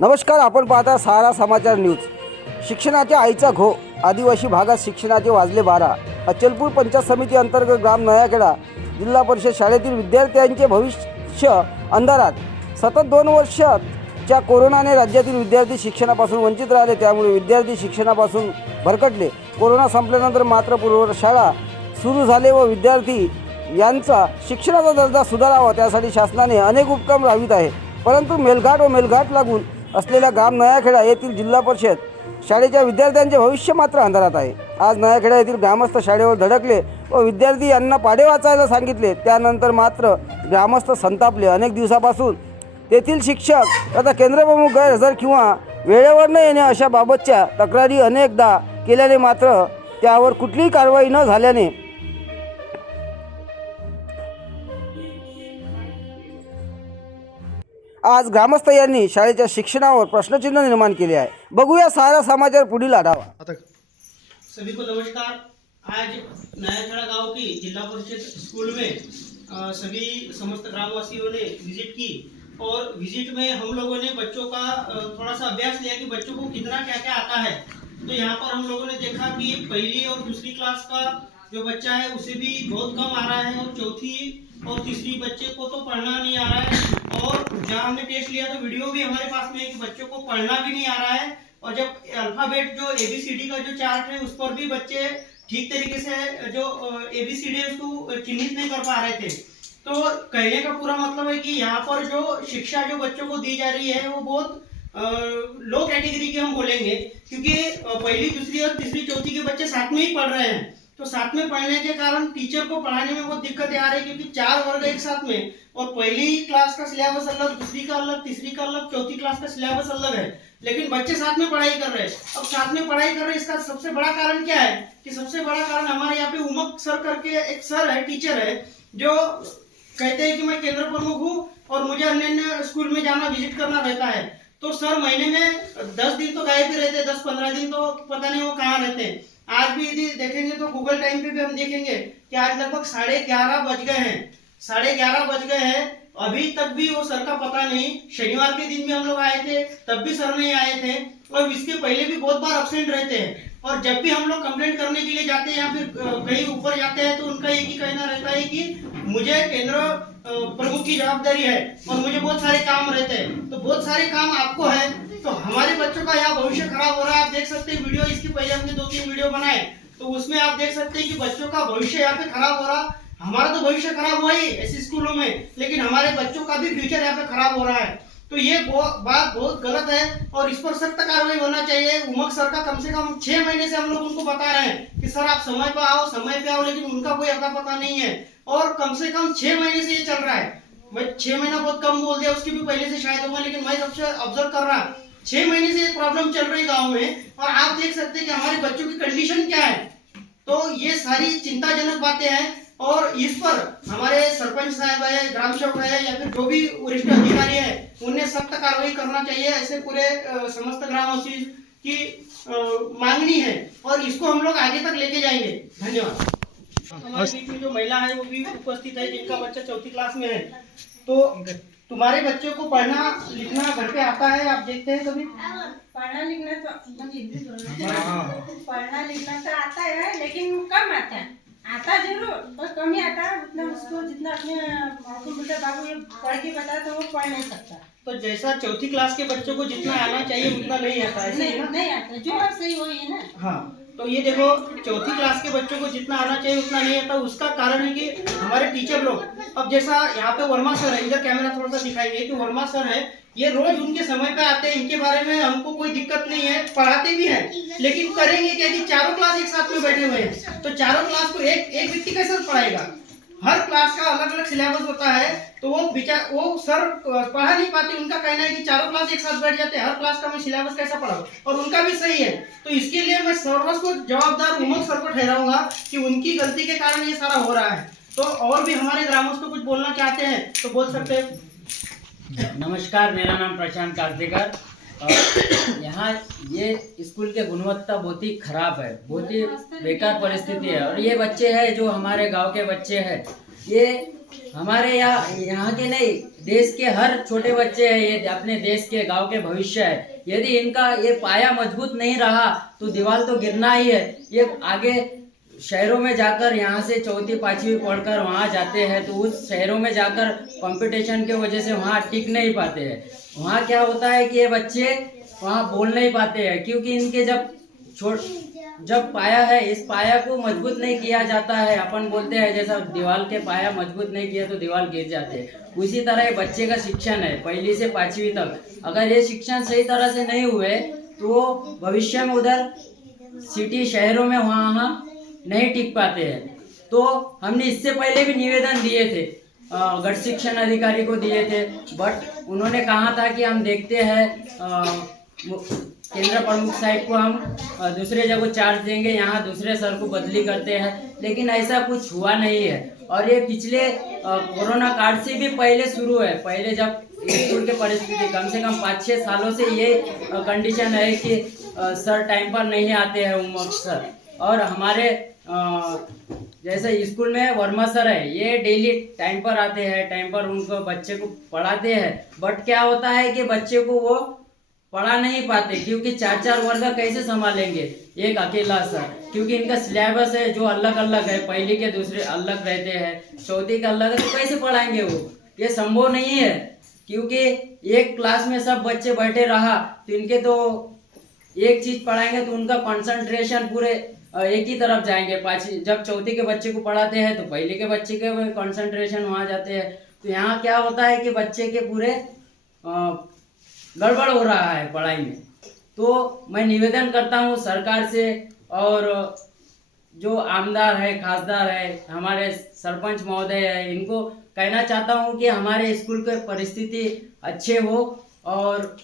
नमस्कार, आपण पाहता सहारा समाचार न्यूज. शिक्षणाच्या आईचा घो. आदिवासी भागात शिक्षणाचे वाजले 12. अचलपूर पंचायत समिती अंतर्गत ग्राम नयाखेडा जिल्हा परिषद शाळेतील विद्यार्थ्यांचे भविष्य अंधारात. सतत 2 वर्षाच्या कोरोनाने राज्यातील विद्यार्थी शिक्षणापासून वंचित राहिले. त्यामुळे विद्यार्थी शिक्षणापासून भरकटले. कोरोना संपल्यानंतर मात्र पूर्वशाळा सुरू झाले व विद्यार्थी यांचा शिक्षणाचा दर्जा सुधारावा त्यासाठी शासनाने अनेक उपक्रम राबवित आहे. परंतु मेलघाट लागून असलेल्या ग्राम नयाखेडा येथील जिल्हा परिषद शाळेच्या विद्यार्थ्यांचे भविष्य मात्र अंधारात आहे. आज नयाखेडा येथील ग्रामस्थ शाळेवर धडकले व विद्यार्थी यांना पाढे वाचायला सांगितले. त्यानंतर मात्र ग्रामस्थ संतापले. अनेक दिवसापासून तेथील शिक्षक आता केंद्रप्रमुख गैरहजर किंवा वेळेवर न येणे अशा बाबतच्या तक्रारी अनेकदा केल्याने मात्र त्यावर कुठलीही कारवाई न झाल्याने आज ग्रामस्थ यांनी शाळेच्या शिक्षणावर प्रश्नचिन्ह निर्माण केले आहे. बघूया सहारा समाचार पुढील आढावा. सभी को नमस्कार. आज नयाखेड़ा गांव की जिला परिषद स्कूल में सभी समस्त ग्रामवासियों ने विजिट की और विजिट में हम लोगों ने बच्चों का थोड़ा सा अभ्यास लिया कि बच्चों को कितना क्या क्या आता है. तो यहाँ पर हम लोगों ने देखा कि पहली और दूसरी क्लास का जो बच्चा है उसे भी बहुत कम आ रहा है और चौथी और तीसरी बच्चे को तो पढ़ना नहीं आ रहा है. और जहाँ हमने टेस्ट लिया तो वीडियो भी हमारे पास में है कि बच्चों को पढ़ना भी नहीं आ रहा है. और जब अल्फाबेट जो ABCD का जो चार्ट है उस पर भी बच्चे ठीक तरीके से जो ABCD है उसको चिन्हित नहीं कर पा रहे थे. तो कहने का पूरा मतलब है कि यहाँ पर जो शिक्षा जो बच्चों को दी जा रही है वो बहुत लो कैटेगरी के हम बोलेंगे, क्योंकि पहली दूसरी और तीसरी चौथी के बच्चे साथ में ही पढ़ रहे हैं. तो साथ में पढ़ने के कारण टीचर को पढ़ाने में बहुत दिक्कतें आ रही है, क्योंकि 4 वर्ग एक साथ में और पहली क्लास का सिलेबस अलग, दूसरी का अलग, तीसरी का अलग, चौथी क्लास का सिलेबस अलग है, लेकिन बच्चे साथ में पढ़ाई कर रहे हैं. अब साथ में पढ़ाई कर रहे हैं, इसका सबसे बड़ा कारण क्या है कि सबसे बड़ा कारण हमारे यहाँ पे उमक सर करके एक सर है, टीचर है, जो कहते हैं कि मैं केंद्र प्रमुख हूँ और मुझे अन्य स्कूल में जाना विजिट करना रहता है. तो सर महीने में 10 दिन तो गायब ही रहते हैं, 10-15 दिन तो पता नहीं वो कहाँ रहते हैं. आज भी यदि देखेंगे तो गूगल टाइम पे भी हम देखेंगे कि आज लगभग 11:30 बज गए हैं. 11:30 बज गए हैं, अभी तक भी वो सर का पता नहीं. शनिवार के दिन भी हम लोग आए थे, तब भी सर नहीं आए थे और इसके पहले भी बहुत बार एब्सेंट रहते हैं. और जब भी हम लोग कंप्लेंट करने के लिए जाते हैं या फिर कहीं ऊपर जाते हैं तो उनका एक ही कहना रहता है कि मुझे केंद्र प्रमुख की जवाबदारी है और मुझे बहुत सारे काम रहते हैं. तो बहुत सारे काम आपको है, तो हमारे बच्चों का यहाँ भविष्य खराब हो रहा है. आप देख सकते हैं वीडियो, इसके पहले हमने 2-3 वीडियो बनाए तो उसमें आप देख सकते हैं कि बच्चों का भविष्य यहाँ पे खराब हो रहा. हमारा तो भविष्य खराब हुआ ही ऐसे स्कूलों में, लेकिन हमारे बच्चों का भी फ्यूचर यहाँ पे खराब हो रहा है. तो ये बात बहुत गलत है और इस पर सख्त कार्रवाई होना चाहिए. उमक सर का कम से कम 6 महीने से हम लोग उनको बता रहे हैं कि सर आप समय पे आओ, लेकिन उनका कोई अता पता नहीं है. और कम से कम 6 महीने से ये चल रहा है. मैं 6 महीना बहुत कम बोल दिया, उसके भी पहले से शायद होगा, लेकिन मैं सबसे ऑब्जर्व कर रहा 6 महीने से ये प्रॉब्लम चल रही गाँव में. और आप देख सकते हैं कि हमारे बच्चों की कंडीशन क्या है. तो ये सारी चिंताजनक बातें हैं और इस पर हमारे सरपंच साहब है, ग्राम सेवक है या फिर जो भी वरिष्ठ अधिकारी है उन्हें सख्त कार्रवाई करना चाहिए. ऐसे पूरे समस्त ग्रामवासी की मांगनी है और इसको हम लोग आगे तक लेके जाएंगे. धन्यवाद. हमारे बीच में जो महिला है वो भी उपस्थित है जिनका बच्चा 4th क्लास में है. तो तुम्हारे बच्चों को पढ़ना लिखना घर पे आता है? आप देखते हैं कभी? पढ़ना लिखना तो आता है, लेकिन कम आता है. आता जरूर पर कम ही आता है. उतना उसको जितना अपने बेटा बाबू पढ़ के बताया तो वो पढ़ नहीं सकता. तो जैसा 4th क्लास के बच्चों को जितना आना चाहिए उतना नहीं आता है. नहीं आता, जो बात सही वही है ना. हाँ, तो ये देखो 4th क्लास के बच्चों को जितना आना चाहिए उतना नहीं आता. उसका कारण है कि हमारे टीचर लोग, अब जैसा यहाँ पे वर्मा सर है, इधर कैमरा थोड़ा सा दिखाएंगे कि वर्मा सर है, ये रोज उनके समय पे आते हैं. इनके बारे में हमको कोई दिक्कत नहीं है, पढ़ाते भी हैं, लेकिन करेंगे क्या कि चारों क्लास एक साथ में बैठे हुए हैं. तो चारों क्लास को एक व्यक्ति कैसे पढ़ाएगा? हर क्लास का अलग अलग सिलेबस होता है. तो वो सर पढ़ा नहीं पाते. उनका कहना है कि चारों क्लास एक साथ बैठ जाते हैं, हर क्लास का मैं सिलेबस कैसा पढ़ाऊं, और उनका भी सही है. तो इसके लिए मैं सर्वस्व को जवाबदार उमक सर को ठहराऊंगा कि उनकी गलती के कारण ये सारा हो रहा है. तो और भी हमारे ग्रामस्थ को कुछ बोलना चाहते हैं तो बोल सकते हैं. नमस्कार, मेरा नाम प्रशांत कार्तिकर. यहाँ ये स्कूल की गुणवत्ता बहुत ही खराब है, बहुत ही बेकार परिस्थिति है. और ये बच्चे हैं जो हमारे गांव के बच्चे हैं, ये हमारे यहाँ के नहीं, देश के हर छोटे बच्चे हैं, ये अपने देश के गांव के भविष्य है। यदि इनका ये पाया मजबूत नहीं रहा तो दीवार तो गिरना ही है। ये आगे शहरों में जाकर यहाँ से चौथी पांचवी पढ़कर वहाँ जाते हैं, तो उस शहरों में जाकर कंपटीशन के वजह से वहाँ टिक नहीं पाते हैं। वहाँ क्या होता है कि ये बच्चे वहाँ बोल नहीं पाते हैं, क्योंकि इनके जब पाया है, इस पाया को मजबूत नहीं किया जाता है। अपन बोलते हैं जैसा दीवार के पाया मजबूत नहीं किया तो दीवार गिर जाते हैं, उसी तरह ये बच्चे का शिक्षण है पहली से पांचवी तक। अगर ये शिक्षण सही तरह से नहीं हुए तो भविष्य में उधर सिटी शहरों में वहाँ नहीं टिक पाते हैं। तो हमने इससे पहले भी निवेदन दिए थे, गढ़ शिक्षण अधिकारी को दिए थे, बट उन्होंने कहा था कि हम देखते हैं केंद्र प्रमुख साहब को हम दूसरे जगह चार्ज देंगे, यहाँ दूसरे सर को बदली करते हैं, लेकिन ऐसा कुछ हुआ नहीं है। और ये पिछले कोरोना काल से भी पहले शुरू है। पहले जब स्कूल की परिस्थिति कम से कम 5-6 सालों से ये कंडीशन है कि सर टाइम पर नहीं आते हैं होमवर्क सर। और हमारे जैसे स्कूल में वर्मा सर है, ये डेली टाइम पर आते हैं, टाइम पर उनको बच्चे को पढ़ाते हैं, बट क्या होता है कि बच्चे को वो पढ़ा नहीं पाते, क्योंकि 4-4 वर्ग कैसे संभालेंगे एक अकेला सर, क्योंकि इनका सिलेबस है जो अलग अलग है, पहली के दूसरे अलग रहते हैं, चौथी का अलग है, तो कैसे पढ़ाएंगे वो? ये संभव नहीं है, क्योंकि एक क्लास में सब बच्चे बैठे रहा तो इनके तो एक चीज पढ़ाएंगे तो उनका कंसंट्रेशन पूरे एक ही तरफ जाएंगे। जब चौथी के बच्चे को पढ़ाते हैं तो पहले के बच्चे के कंसंट्रेशन वहां जाते हैं। तो यहाँ क्या होता है कि बच्चे के पूरे गड़बड़ हो रहा है पढ़ाई में। तो मैं निवेदन करता हूँ सरकार से, और जो आमदार है, खासदार है, हमारे सरपंच महोदय है, इनको कहना चाहता हूँ कि हमारे स्कूल के परिस्थिति अच्छे हो और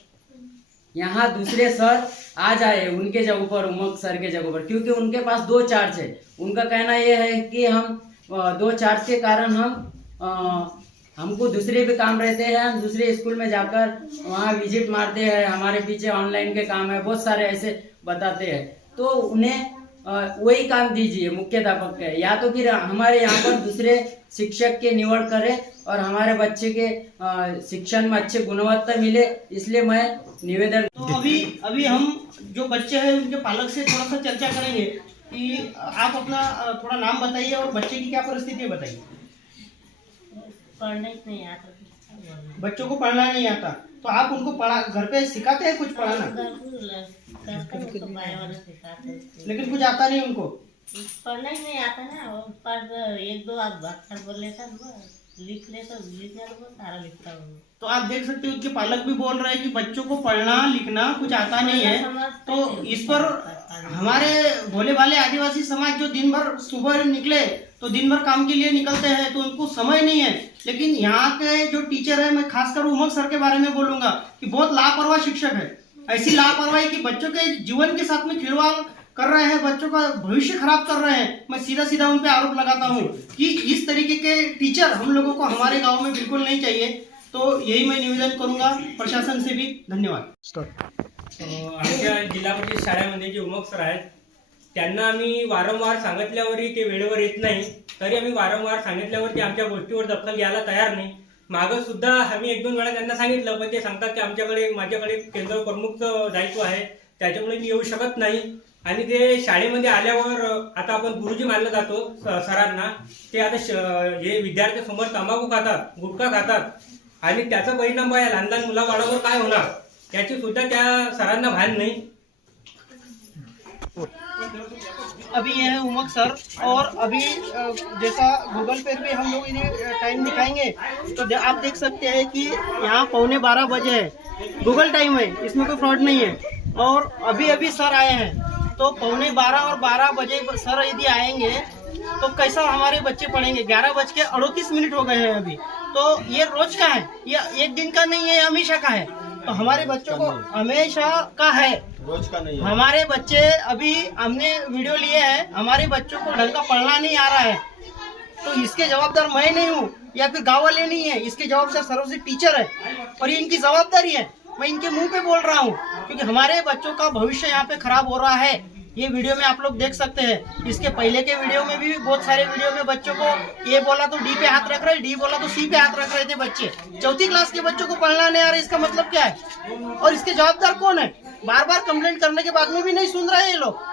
यहाँ दूसरे सर आ जाए उनके जगह पर, उमंग सर के जगह पर, क्योंकि उनके पास 2 चार्ज है। उनका कहना यह है कि हम 2 चार्ज के कारण हमको दूसरे भी काम रहते हैं, हम दूसरे स्कूल में जाकर वहाँ विजिट मारते हैं, हमारे पीछे ऑनलाइन के काम है, बहुत सारे ऐसे बताते हैं। तो उन्हें वही काम दीजिए मुख्याध्यापक के, या तो फिर हमारे यहाँ पर दूसरे शिक्षक के निवड़ करें और हमारे बच्चे के शिक्षण में अच्छे गुणवत्ता मिले, इसलिए मैं निवेदन। तो अभी हम जो बच्चे हैं उनके पालक से थोड़ा सा चर्चा करेंगे कि आप अपना थोड़ा नाम बताइए और बच्चे की क्या परिस्थिति है बताइए। पढ़ने नहीं आता, बच्चों को पढ़ना नहीं आता, तो आप उनको घर पे सिखाते हैं कुछ पढ़ाना? लेकिन कुछ आता नहीं उनको, पढ़ना ही नहीं आता ना। पर 1-2 अक्षर बोल लेता, लिख लेता, लिखना तो सारा लिखता हूँ। तो आप देख सकते हो उनके पालक भी बोल रहे हैं कि बच्चों को पढ़ना लिखना कुछ आता नहीं है। तो इस पर हमारे भोले भाले आदिवासी समाज जो दिन भर सुबह निकले तो दिन भर काम के लिए निकलते हैं, तो उनको समय नहीं है। लेकिन यहाँ के जो टीचर है, मैं खासकर उमंग सर के बारे में बोलूंगा कि बहुत लापरवाह शिक्षक है। ऐसी लापरवाही कि बच्चों के जीवन के साथ में खिलवाड़ कर रहे हैं, बच्चों का भविष्य खराब कर रहे हैं। मैं सीधा सीधा उन पे आरोप लगाता हूँ कि इस तरीके के टीचर हम लोगों को हमारे गांव में बिल्कुल नहीं चाहिए। तो यही मैं निवेदन करूंगा प्रशासन से भी। धन्यवाद। आमच्या जिल्हा परिषद शाळेमध्ये जे उमंग सर आहेत त्यांना आम्ही वारंवार सांगितल्यावरही ते वेळेवर येत नाही, तरी आम्ही वारंवार सांगितल्यावरती आमच्या गोष्टीवर दखल घ्यायला तयार नाही। मागं सुद्धा आम्ही 1-2 वेळा त्यांना सांगितलं, पण ते सांगतात की माझ्याकडे केंद्र प्रमुखचं दायित्व आहे, त्याच्यामुळे मी येऊ शकत नाही। आणि ते शाळेमध्ये आल्यावर आता आपण गुरुजी मानलं जातो सरांना, ते आता हे विद्यार्थ्यांसमोर तंबाखू खातात, गुटखा खातात, आणि त्याचा परिणाम या लहान लहान मुलाबाळांवर काय होणार याची सुद्धा त्या सरांना भान नहीं। अभी ये है उमंग सर, और अभी जैसा गूगल पे भी हम लोग इन्हें टाइम दिखाएंगे तो आप देख सकते हैं कि यहाँ 11:15 बजे है, गूगल टाइम है, इसमें कोई फ्रॉड नहीं है। और अभी सर आए हैं, तो 11:15 और 12 बजे सर यदि आएंगे तो कैसा हमारे बच्चे पढ़ेंगे। 11:38 हो गए हैं अभी। तो ये रोज का है, ये एक दिन का नहीं है, हमेशा का है। तो हमारे बच्चों को हमेशा का है, रोज का नहीं है। हमारे बच्चे अभी हमने वीडियो लिए हैं, हमारे बच्चों को ढंग का पढ़ना नहीं आ रहा है, तो इसके जवाबदार मैं नहीं हूँ या फिर गाँव वाले नहीं है, इसके जवाबदार सर्व से टीचर है, और ये इनकी जवाबदारी है। मैं इनके मुंह पे बोल रहा हूँ, क्योंकि हमारे बच्चों का भविष्य यहाँ पे खराब हो रहा है। ये वीडियो में आप लोग देख सकते हैं। इसके पहले के वीडियो में भी बहुत सारे वीडियो में बच्चों को ए बोला तो डी पे हाथ रख रहे, डी बोला तो सी पे हाथ रख रहे थे बच्चे। चौथी क्लास के बच्चों को पढ़ना नहीं आ रहा, इसका मतलब क्या है? और इसके जवाबदार कौन है? बार बार कंप्लेंट करने के बाद में भी नहीं सुन रहे हैं ये लोग।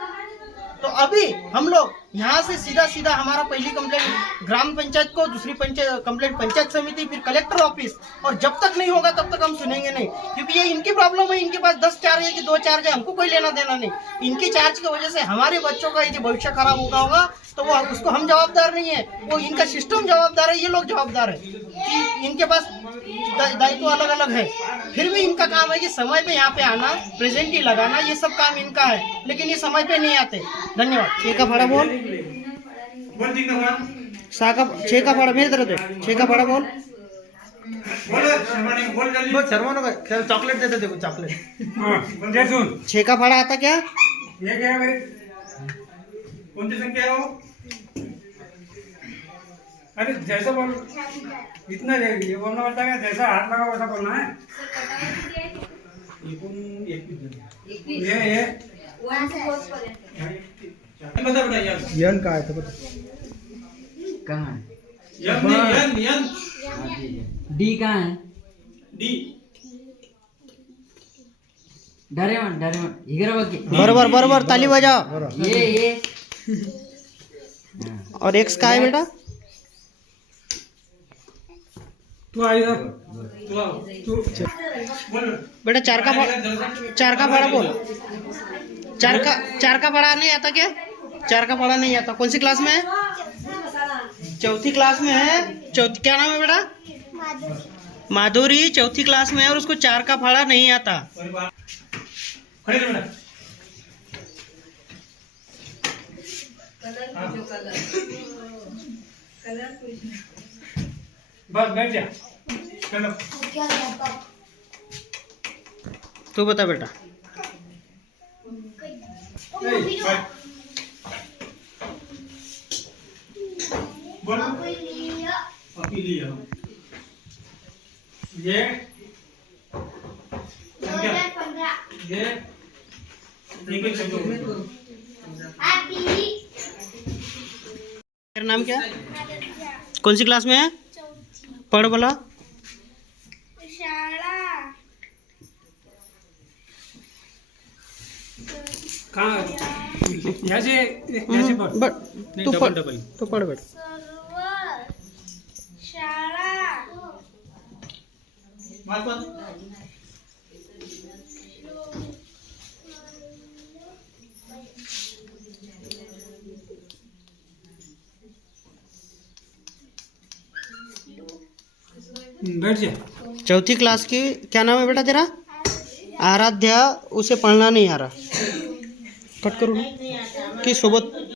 तो अभी हम लोग यहाँ से सीधा सीधा हमारा पहली कंप्लेंट ग्राम पंचायत को, दूसरी कंप्लेंट पंचायत समिति, फिर कलेक्टर ऑफिस, और जब तक नहीं होगा तब तक हम सुनेंगे नहीं, क्योंकि ये इनकी प्रॉब्लम है। इनके पास 10 चार्ज है कि 2 चार्ज है, हमको कोई लेना देना नहीं। इनकी चार्ज की वजह से हमारे बच्चों का यदि भविष्य खराब होगा तो वो उसको हम जवाबदार नहीं है, वो इनका सिस्टम जवाबदार है, ये लोग जवाबदार है कि इनके पास दायित्व अलग अलग है। फिर भी इनका काम है कि समय पे यहाँ पे आना, प्रेजेंटी लगाना, ये सब काम इनका है, लेकिन ये समय पे नहीं आते। धन्यवाद। 6 का फाड़ा बोल, 6 का फाड़ा मेरी तरफ है, 6 का फाड़ा बोल। चॉकलेट देते देखो, चॉकलेट। 6 का फाड़ा आता क्या? ये क्या है भाई? कौन सी संख्या है वो? अरे जैसा बोल, इतना ये बोलना पड़ता है, जैसा हाथ लगा वैसा बोलना है। ये बता बेटा, यन का है तो बता। कहाँ है? यन डी कहाँ है? डी डरेमन इगरा बग्गी। बरोबर बरोबर, ताली बजाओ। ये और एक्स का है बेटा? तू आ इधर, तू बोल बेटा 4 का फाड़ा बोल। 4 का फाड़ा नहीं आता क्या? 4 का फाड़ा नहीं आता। कौन सी क्लास में है? चौथी क्लास में है। चौथी, क्या नाम है बेटा? माधुरी, चौथी क्लास में है और उसको 4 का फाड़ा नहीं आता। खड़े रहो बेटा। बस बैठ जा, चलो। तू बता बेटा। बोल। अकेली है। ये एक शब्द बोल। तेरा नाम क्या? कौन सी क्लास में है? पढ़ बोला। कहाँ? यहाँ से पढ़। तू डबल पढ़, डबल। तू पढ़ बेटा। बैठ जा। चौथी क्लास की, क्या नाम है बेटा तेरा? आराध्या। उसे पढ़ना नहीं आ रहा। कट करो ना कि सोबत